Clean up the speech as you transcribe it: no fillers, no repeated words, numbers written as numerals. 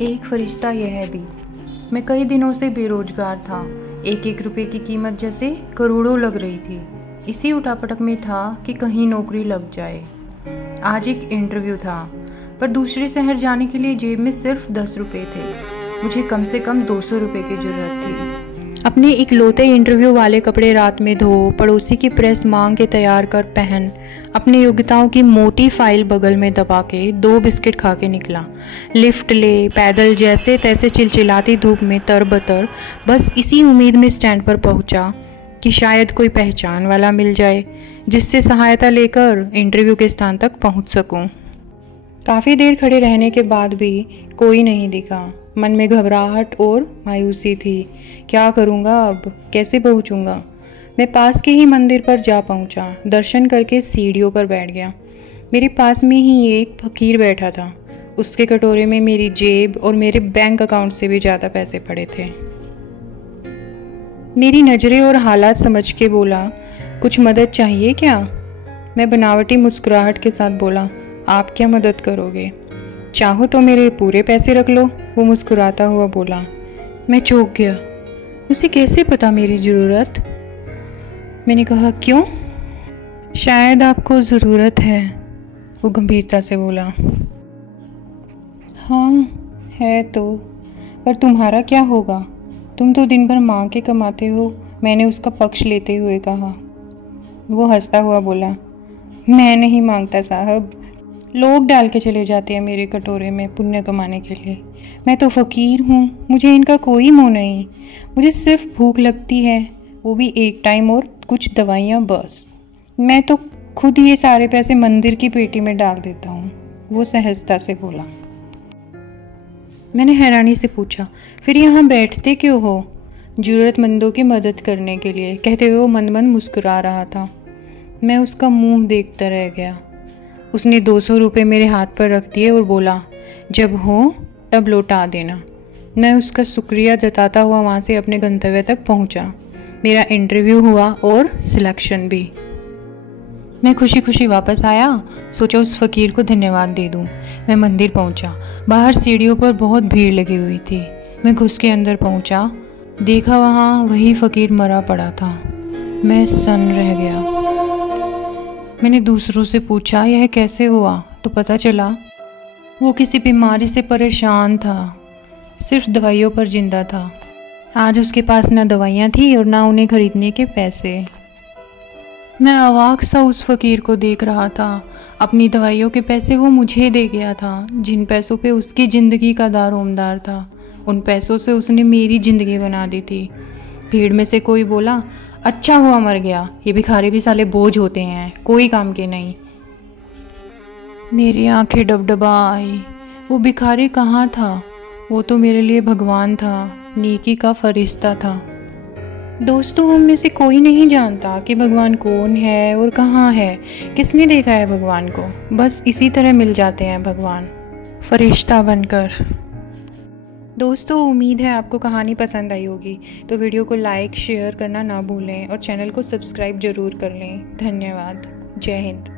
एक फरिश्ता यह भी। मैं कई दिनों से बेरोजगार था। एक एक रुपए की कीमत जैसे करोड़ों लग रही थी। इसी उठापटक में था कि कहीं नौकरी लग जाए। आज एक इंटरव्यू था, पर दूसरे शहर जाने के लिए जेब में सिर्फ 10 रुपये थे। मुझे कम से कम 200 रुपये की ज़रूरत थी। अपने इकलौते इंटरव्यू वाले कपड़े रात में धो, पड़ोसी की प्रेस मांग के तैयार कर पहन, अपनी योग्यताओं की मोटी फाइल बगल में दबा के 2 बिस्किट खा के निकला। लिफ्ट ले, पैदल जैसे तैसे चिलचिलाती धूप में तरबतर, बस इसी उम्मीद में स्टैंड पर पहुंचा कि शायद कोई पहचान वाला मिल जाए जिससे सहायता लेकर इंटरव्यू के स्थान तक पहुंच सकूं। काफ़ी देर खड़े रहने के बाद भी कोई नहीं दिखा। मन में घबराहट और मायूसी थी। क्या करूँगा अब, कैसे पहुँचूँगा? मैं पास के ही मंदिर पर जा पहुँचा। दर्शन करके सीढ़ियों पर बैठ गया। मेरे पास में ही एक फकीर बैठा था। उसके कटोरे में मेरी जेब और मेरे बैंक अकाउंट से भी ज़्यादा पैसे पड़े थे। मेरी नज़रें और हालात समझ के बोला, कुछ मदद चाहिए क्या? मैं बनावटी मुस्कुराहट के साथ बोला, आप क्या मदद करोगे? चाहो तो मेरे पूरे पैसे रख लो, वो मुस्कुराता हुआ बोला। मैं चौंक गया। उसे कैसे पता मेरी ज़रूरत? मैंने कहा, क्यों? शायद आपको ज़रूरत है, वो गंभीरता से बोला। हाँ है तो, पर तुम्हारा क्या होगा? तुम तो दिन भर मांग के कमाते हो, मैंने उसका पक्ष लेते हुए कहा। वो हंसता हुआ बोला, मैं नहीं मांगता साहब, लोग डाल के चले जाते हैं मेरे कटोरे में पुण्य कमाने के लिए। मैं तो फ़कीर हूँ, मुझे इनका कोई मोह नहीं। मुझे सिर्फ भूख लगती है, वो भी एक टाइम और कुछ दवाइयाँ बस। मैं तो खुद ये सारे पैसे मंदिर की पेटी में डाल देता हूँ, वो सहजता से बोला। मैंने हैरानी से पूछा, फिर यहाँ बैठते क्यों हो? ज़रूरतमंदों की मदद करने के लिए, कहते हुए वो मंद मंद मुस्कुरा रहा था। मैं उसका मुंह देखता रह गया। उसने 200 रुपये मेरे हाथ पर रख दिए और बोला, जब हो तब लौटा देना। मैं उसका शुक्रिया जताता हुआ वहाँ से अपने गंतव्य तक पहुँचा। मेरा इंटरव्यू हुआ और सिलेक्शन भी। मैं खुशी खुशी वापस आया। सोचा उस फ़कीर को धन्यवाद दे दूँ। मैं मंदिर पहुँचा। बाहर सीढ़ियों पर बहुत भीड़ लगी हुई थी। मैं घुस के अंदर पहुँचा, देखा वहाँ वही फ़कीर मरा पड़ा था। मैं सन्न रह गया। मैंने दूसरों से पूछा, यह कैसे हुआ? तो पता चला वो किसी बीमारी से परेशान था, सिर्फ दवाइयों पर जिंदा था। आज उसके पास ना दवाइयाँ थी और ना उन्हें खरीदने के पैसे। मैं अवाक सा उस फ़कीर को देख रहा था। अपनी दवाइयों के पैसे वो मुझे दे गया था, जिन पैसों पे उसकी ज़िंदगी का दारोमदार था। उन पैसों से उसने मेरी ज़िंदगी बना दी थी। भीड़ में से कोई बोला, अच्छा हुआ मर गया, ये भिखारी भी साले बोझ होते हैं, कोई काम के नहीं। मेरी आंखें डबडबा आई। वो भिखारी कहाँ था? वो तो मेरे लिए भगवान था, नेकी का फरिश्ता था। दोस्तों, हम में से कोई नहीं जानता कि भगवान कौन है और कहाँ है। किसने देखा है भगवान को? बस इसी तरह मिल जाते हैं भगवान, फरिश्ता बनकर। दोस्तों, उम्मीद है आपको कहानी पसंद आई होगी, तो वीडियो को लाइक शेयर करना ना भूलें और चैनल को सब्सक्राइब ज़रूर कर लें। धन्यवाद। जय हिंद।